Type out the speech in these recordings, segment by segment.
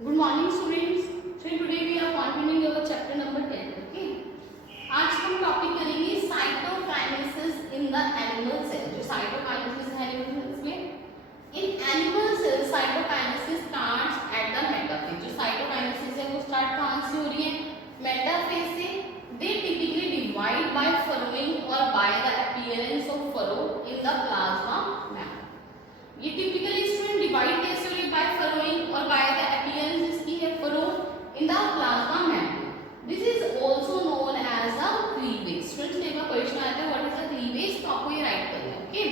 Good morning students. So today we are continuing our chapter number 10. Okay. आज हम topic करेंगे cytokinesis in the animal cell. जो cytokinesis है animal cells में, in animal cell cytokinesis starts at the metaphase. जो cytokinesis है वो start कहाँ से हो रही है? मेटाफेज से. दे टिपिकली डिवाइड बाय फरोइंग और by the appearance of furrow in the plasma matter. ये टिपिकली स्टूडेंट डिवाइड कैसे हो रही है? बाय फरोइंग और बाय द अपीयरेंस इसकी है furrow in the plasma matter. This is also known as a cleavage. Students ने का क्वेश्चन आया था व्हाट इज अ क्लीवेज, तो आपको ये राइट करना है. ओके,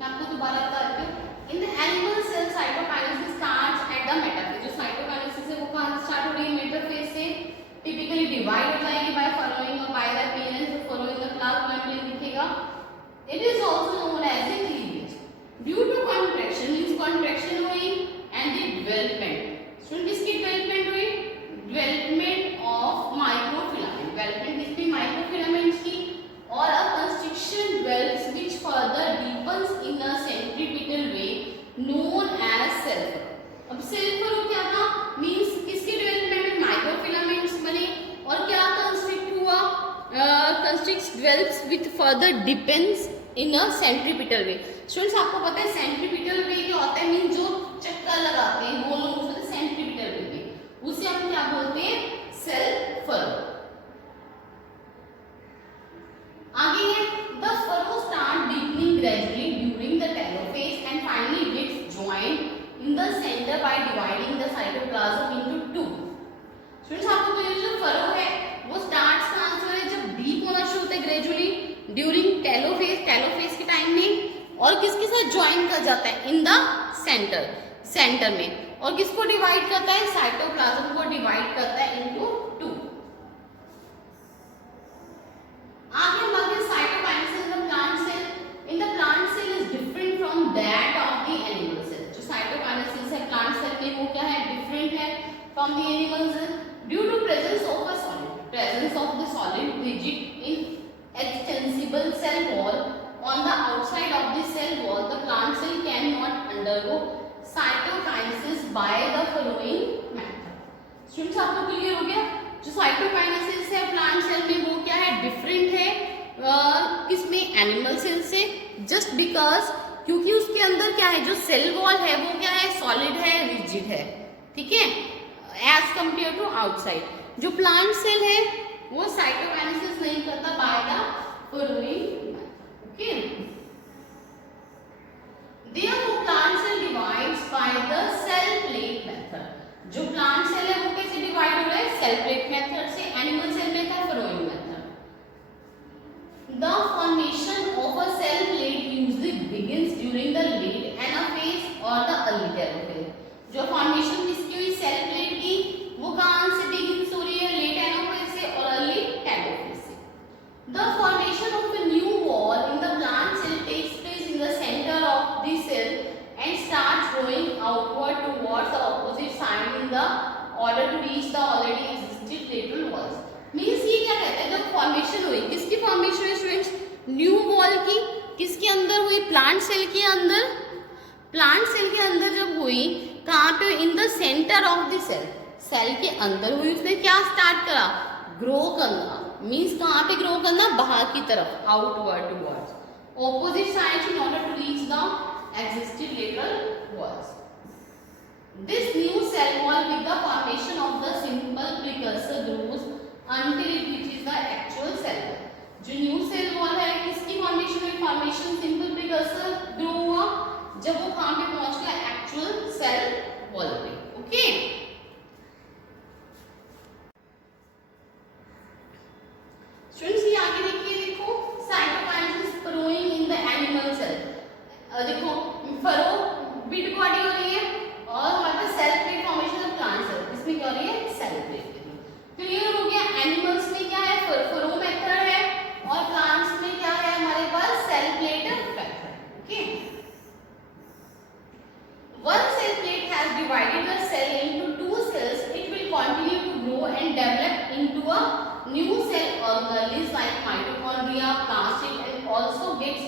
मैं आपको दोबारा बता रही हूँ. In the animal cell cytokinesis starts at the metaphase. जो साइटोकाइनेसिस है वो कहाँ से स्टार्ट हो रही है? मेटाफेज से. टिपिकली डिवाइड हो जाएगी बाय फरोइंग और by the appearance of furrow in the plasma matter लिखेगा. It is also known as a cleavage. Due to contraction means contraction हुई एंड द डेवलपमेंट. स्टूडेंट किसकी डेवलपमेंट हुई? Development of microfilament. Development किसकी? Microfilaments की. और a constriction develops which further deepens in a centripetal way known as cell furrow. अब cell furrow क्या था? Means किसकी डेवलपमेंट? माइक्रोफिलामेंट्स बने और क्या कंस्ट्रिक्ट हुआ? Constricts develops with further depends in a centripetal way. Students आपको पता है सेंट्रीपिटल वे क्या होता है? मीन जो चक्कर लगाते हैं गोल गोल उसको सेंट्रीपिटल वे में, उसे हम क्या बोलते हैं? Cell furrow. आगे है the furrow start deepening gradually during the telophase and finally gets joined in the centre by dividing the cytoplasm into two. Students आपको तो ये जो फरो है वो स्टार्ट्स कहां से हो रहा है? जब डीप होना शुरू होता है ग्रेजुअली ड्यूरिंग टेलोफेज. टेलोफेज के टाइम में और किसके साथ ज्वाइन कर जाता है? इन द सेंटर में. और किसको डिवाइड करता है? साइटोप्लाज्म को डिवाइड करता है इनटू टू. आगे बात है cytokinesis in the plant cell. In the plant cell is different from that of the animal cell. जो साइटोकाइनेसिस है प्लांट सेल में वो क्या है? डिफरेंट है from the animal cell due to presence of a solid. Presence of the solid rigid in extensible cell wall on the outside of the cell wall. The plant cell cannot undergo cytokinesis by the following method. Students आपको clear हो गया? जो cytokinesis है plant cell में वो क्या है? Different है किसमें? एनिमल सेल से. जस्ट बिकॉज क्योंकि उसके अंदर क्या है? जो सेल वॉल है वो क्या है? सॉलिड है, रिजिड है. ठीक है, एज कंपेयर टू आउटसाइड. जो प्लांट सेल है वो साइटोकाइनेसिस नहीं करता by the following. Okay, therefore plant cell divides by the cell plate method. जो प्लांट सेल है वो कैसे डिवाइड हो रहा है? सेल प्लेट मेथड से. एनिमल सेल में था following method. The formation of a cell plate usually begins during the late anaphase or the early telophase. जो फॉर्मेशन किसकी हुई? सेल प्लेट की. वो कहां से बिगिंस हो रही है? लेट एनाफेज से और अर्ली टेलोफेज से. The formation of a new wall in the plant cell takes place in the center of the cell and starts growing outward towards the opposite side in the order to reach the already existing lateral walls. Means ये क्या कहता है? जब formation हुई, किसकी formation हुई students? New wall की. किसके अंदर हुई? प्लांट सेल के अंदर. प्लांट सेल के अंदर जब हुई, कहाँ पे? In the centre of the cell. Cell के अंदर हुई. उसने क्या स्टार्ट करा? ग्रो करना. मीन्स कहाँ पे ग्रो करना? बाहर की तरफ, outward towards opposite sides in order to reach the existing lateral walls. This new cell wall with the formation of the simple precursor grows until it reaches the actual cell wall. जो new cell wall है किसकी formation हुई? Formation simple precursor grow हुआ जब वो कहाँ पे पहुंच गया? एक्चुअल सेल वॉल पे. ओके, स्टूडेंट्स ये आगे देखिए. देखो cytokinesis furrowing in the animal cell. देखो फरो बिट बॉडी हो रही है और हमारे पास cell plate formation of plant cell. इसमें क्या हो रही है? Cell plate. क्लियर हो गया? एनिमल्स में क्या है? फरो मेथड है और प्लांट्स में क्या है हमारे पास? Cell plate method. Okay, one cell plate has divided the cell into two cells. It will continue to grow and develop into a new cell organelles like mitochondria, plastic, and also gets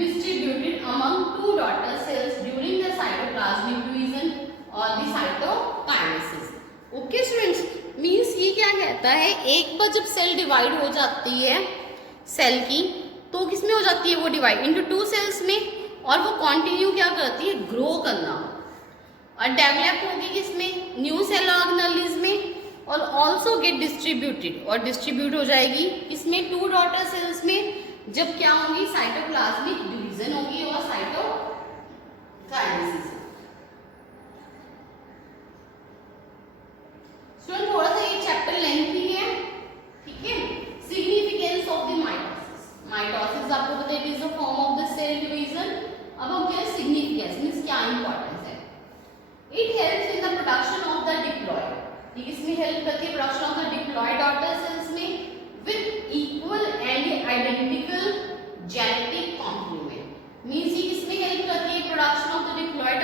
distributed among two daughter cells during the cytoplasmic division or the cytokinesis. करता है, एक बार जब cell divide हो जाती है cell की, तो किसमें हो जाती है वो डिवाइड इनटू 2 सेल्स में, और वो कंटिन्यू क्या करती है, ग्रो करना, और डेवलप होगी किसमें, न्यू सेल ऑर्गेनेल्स में, और ऑल्सो गेट डिस्ट्रीब्यूटेड, और डिस्ट्रीब्यूट हो जाएगी इसमें 2 डॉटर सेल्स में, जब क्या होगी, साइटोप्लाज्मिक डिवीजन होगी और साइटोकाइनेसिस। स्टूडेंट थोड़ा सा ये चैप्टर लेंथी है, ठीक है। Significance of the mitosis, mitosis आपको पता है it is the form of the cell division. अब हम क्या सिग्निफिकेंस मींस क्या इंपॉर्टेंस है, it helps in the production of the diploid, ठीक, इसमें हेल्प करती है production of the diploid daughter cells में with equal and identical genetic complement, means ये किसमें हेल्प करती है, production of the diploid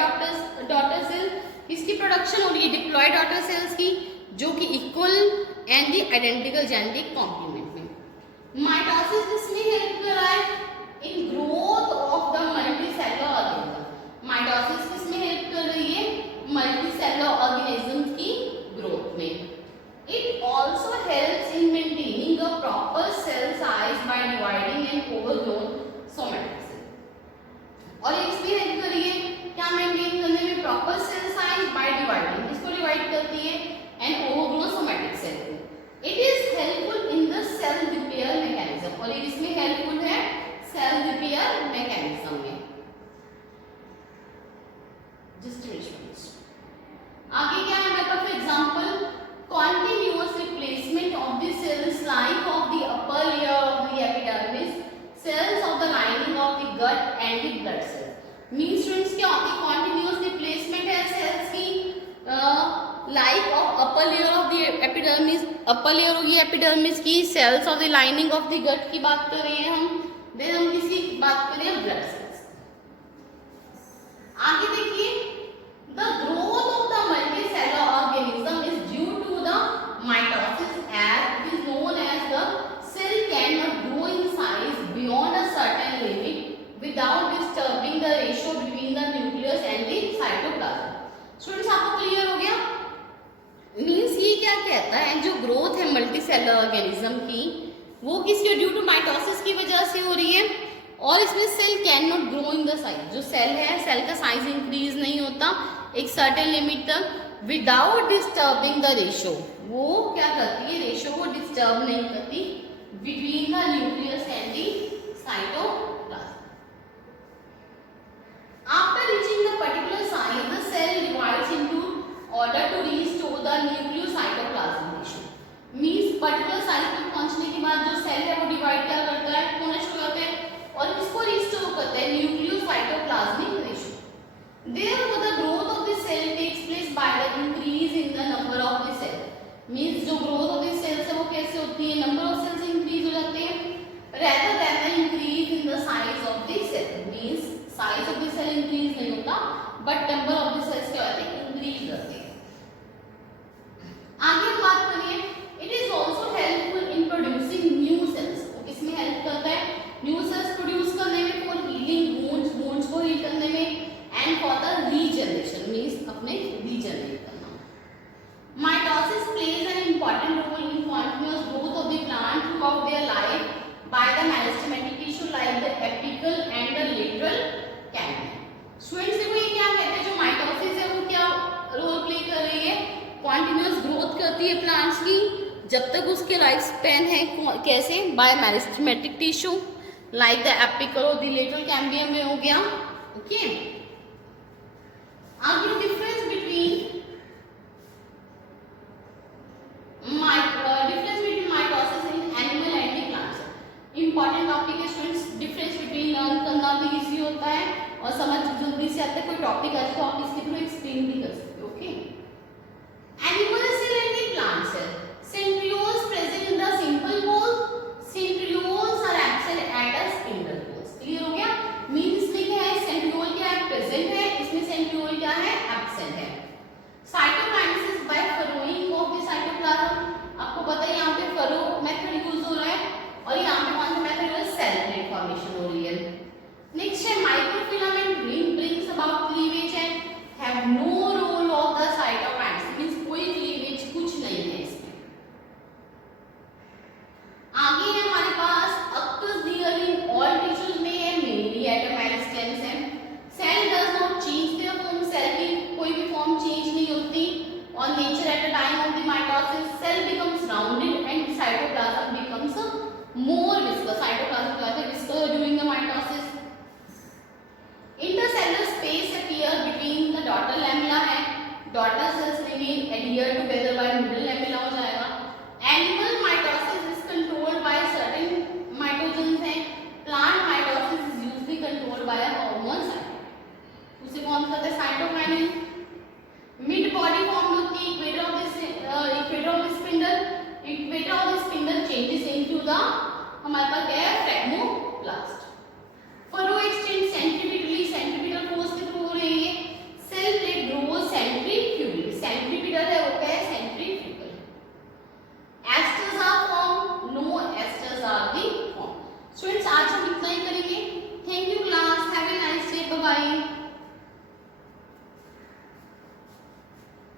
daughter cell, किसकी प्रोडक्शन हो रही है, डिप्लॉयड डॉटर सेल्स की, जो कि equal and the identical genetic complement में। माइटोसिस किसमें हेल्प कर रहा है, in growth of the multicellular organism, mitosis किसमें हेल्प कर रही है, मल्टीसेलुलर ऑर्गेनिज्म की ग्रोथ में। It also helps in maintaining a proper cell size by dividing an overgrown somatic cell, और इसमें हेल्प कर रही है क्या मेंटेन करने में, proper cell size by dividing, इसको डिवाइड करती है एन ओवरग्रोन सोमैटिक सेल को। It is helpful in the cell repair mechanism, और ये इसमें हेल्पफुल है सेल रिपेयर मैकेनिज्म में। जस्ट आगे क्या है हमारे पास, for example continuous replacement of the cells like of the upper layer of the epidermis, cells of the lining of the gut and the blood cells, means students क्या होती है, continuous replacement है cells की like of upper layer of the epidermis, upper layer होगी epidermis की, cells of the lining of the gut की बात कर रहे हैं हम, then हम किसी बात कर रहे हैं blood cells। आगे देखिए, the growth of the multicellular organism is due to the mitosis, as it is known as the cell cannot grow in size beyond a certain limit without disturbing the ratio between the nucleus and the cytoplasm। Students आपको clear हो गया, means ये क्या कहता है, जो growth है multicellular organism की, वो किसके ड्यू टू माइटोसिस की वजह से हो रही है, और इसमें cell cannot grow in the size, जो सेल है सेल का साइज इंक्रीज नहीं होता एक सर्टेन लिमिट तक, विदाउट डिस्टर्बिंग द रेशो, वो क्या करती है, रेशो को डिस्टर्ब नहीं करती between the nucleus and the cytoplasm. After reaching the particular size the cell divides into order to restore the nucleocytoplasm ratio, means particular size तक पहुंचने के बाद जो सेल है वो डिवाइड क्या करता है, पुनः करता है, और किसको रिस्टोर करता है, nucleocytoplasmic ratio. Therefore, the growth of the cell takes place by the increase in the number of the cell, means जो growth of the cells है वो कैसे होती है, number of cells increase हो जाते हैं, rather than the increase in the size of the cell, means size of the cell increase नहीं होता, but number of the cells क्या होते हैं, increase करते हैं। आगे हम बात करिए, it is also helpful in producing new cells, वो किसमें हेल्प करता है, new cells प्रोड्यूस करने में, for healing wounds, wounds को heal करने में, and for the regeneration, means अपने regenerate करना। Mitosis plays an important role in continuous growth of the plant throughout their life by the meristematic tissue like the apical and the lateral canthus। Students देखो ये क्या कहते हैं, जो mitosis है वो क्या रोल प्ले कर रही है, कॉन्टिन्यूस ग्रोथ करती है प्लांट्स की जब तक उसके लाइफ स्पैन है, कैसे, by meristematic tissue like the apical और द लेटरल कैम्बियम में हो गया, ओके। आगे difference between mitosis in animal and the plants, important topic है स्टूडेंट्स, डिफरेंस बिटवीन लर्न करना भी इजी होता है और समझ जल्दी से आता है, कोई टॉपिक आज तो आप इसके थ्रू एक्सप्लेन भी कर सकते हो, okay. Animal cell and the plant cell, centrioles present in the simple pole, centrioles are absent at the spindle poles. Clear हो गया, मींस में क्या है, सेंट्रियोल क्या है, प्रेजेंट है, इसमें सेंट्रियोल क्या है, एब्सेंट है। Cytokinesis by furrowing of the cytoplasm, आपको पता है यहाँ पे फरो मेथड यूज हो रहा है, और यहाँ पे कौन सा मेथड है, सेल प्लेट फॉर्मेशन हो रही है। नेक्स्ट है microfilament ring brings about cleavage and have no role cytokinesis. Mid body form होती है equator of the spindle. Equator of the spindle changes into the हमारे पास क्या है phragmoplast. Furrow extend centripetally, centripetal force के through हो रही है। Cell plate grows centrifugally, centripetal है वो क्या है centrifugal. Asters are form, no asters are the form. Students आज हम इतना ही करेंगे। Thank you class, have a nice day, bye bye.